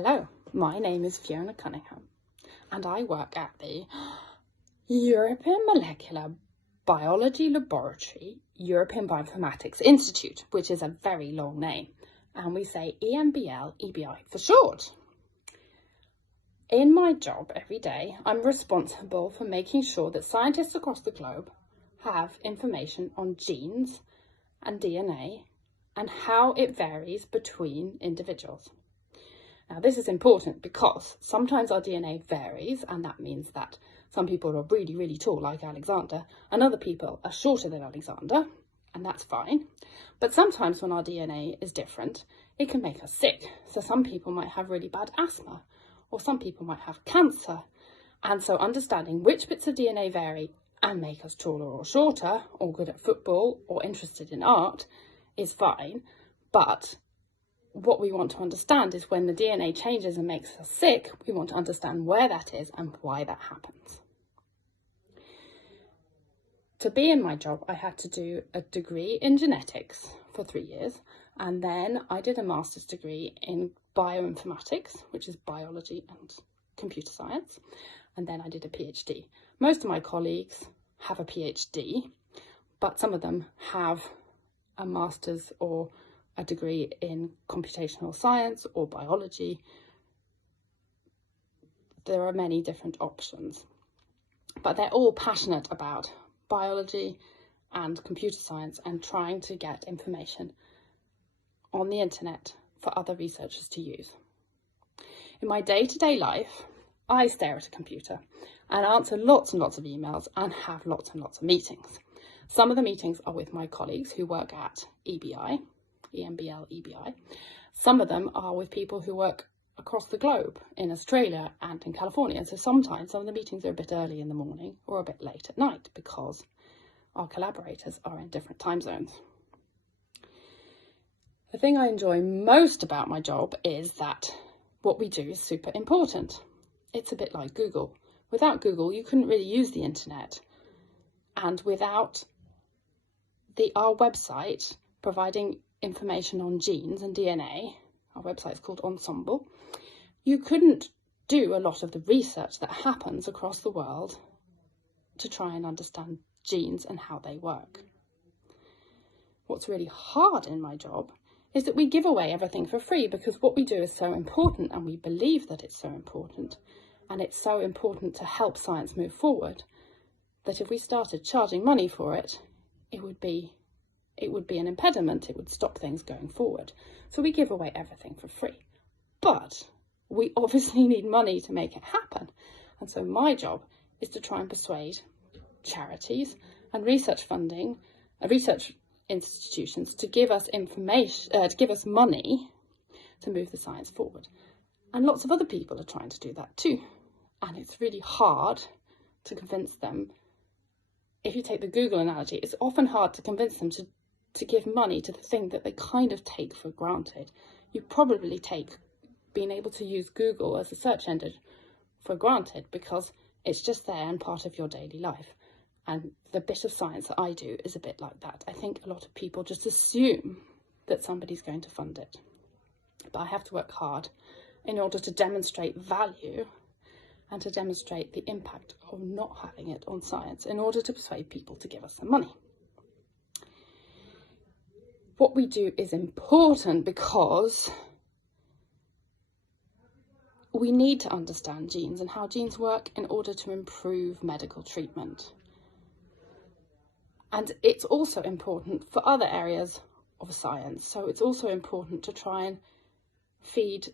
Hello, my name is Fiona Cunningham and I work at the European Molecular Biology Laboratory, European Bioinformatics Institute, which is a very long name, and we say EMBL-EBI for short. In my job every day, I'm responsible for making sure that scientists across the globe have information on genes and DNA and how it varies between individuals. Now, this is important because sometimes our DNA varies, and that means that some people are really, really tall, like Alexander, and other people are shorter than Alexander, and that's fine. But sometimes when our DNA is different, it can make us sick. So some people might have really bad asthma, or some people might have cancer. And so understanding which bits of DNA vary and make us taller or shorter, or good at football, or interested in art, is fine. But what we want to understand is when the DNA changes and makes us sick, we want to understand where that is and why that happens. To be in my job, I had to do a degree in genetics for 3 years, and then I did a master's degree in bioinformatics, which is biology and computer science, and then I did a PhD. Most of my colleagues have a PhD, but some of them have a master's or a degree in computational science or biology. There are many different options, but they're all passionate about biology and computer science and trying to get information on the internet for other researchers to use. In my day-to-day life, I stare at a computer and answer lots and lots of emails and have lots and lots of meetings. Some of the meetings are with my colleagues who work at EBI, EMBL-EBI. Some of them are with people who work across the globe in Australia and in California. So sometimes some of the meetings are a bit early in the morning or a bit late at night because our collaborators are in different time zones. The thing I enjoy most about my job is that what we do is super important. It's a bit like Google. Without Google, you couldn't really use the internet. And without our website providing information on genes and DNA, our website is called Ensemble, you couldn't do a lot of the research that happens across the world to try and understand genes and how they work. What's really hard in my job is that we give away everything for free because what we do is so important and we believe that it's so important, and it's so important to help science move forward, that if we started charging money for it, it would be an impediment. It would stop things going forward. So we give away everything for free. But we obviously need money to make it happen. And so my job is to try and persuade charities and research institutions to give us information, to give us money to move the science forward. And lots of other people are trying to do that too. And it's really hard to convince them. If you take the Google analogy, it's often hard to convince them to give money to the thing that they kind of take for granted. You probably take being able to use Google as a search engine for granted because it's just there and part of your daily life. And the bit of science that I do is a bit like that. I think a lot of people just assume that somebody's going to fund it. But I have to work hard in order to demonstrate value and to demonstrate the impact of not having it on science in order to persuade people to give us some money. What we do is important because we need to understand genes and how genes work in order to improve medical treatment. And it's also important for other areas of science. So it's also important to try and feed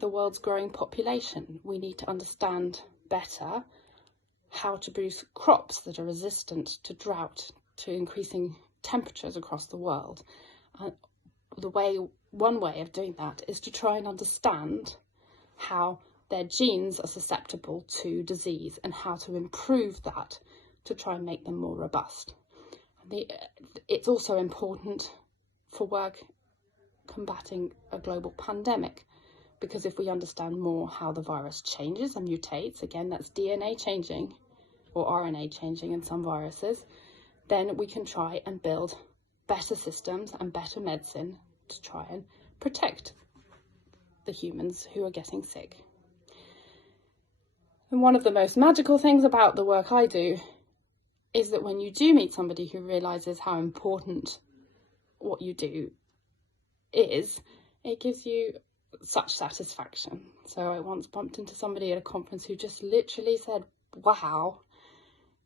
the world's growing population. We need to understand better how to produce crops that are resistant to drought, to increasing temperatures across the world. One way of doing that is to try and understand how their genes are susceptible to disease and how to improve that to try and make them more robust. It's also important for work combating a global pandemic, because if we understand more how the virus changes and mutates, again, that's DNA changing or RNA changing in some viruses, then we can try and build better systems and better medicine to try and protect the humans who are getting sick. And one of the most magical things about the work I do is that when you do meet somebody who realises how important what you do is, it gives you such satisfaction. So I once bumped into somebody at a conference who just literally said, wow,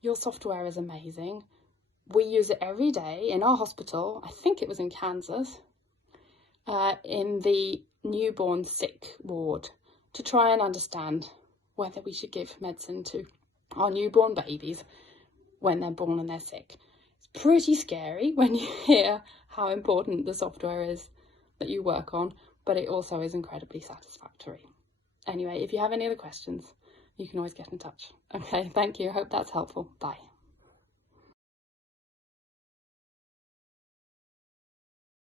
your software is amazing. We use it every day in our hospital, I think it was in Kansas, in the newborn sick ward, to try and understand whether we should give medicine to our newborn babies when they're born and they're sick. It's pretty scary when you hear how important the software is that you work on, but it also is incredibly satisfactory. Anyway, if you have any other questions, you can always get in touch. Okay, thank you. I hope that's helpful. Bye.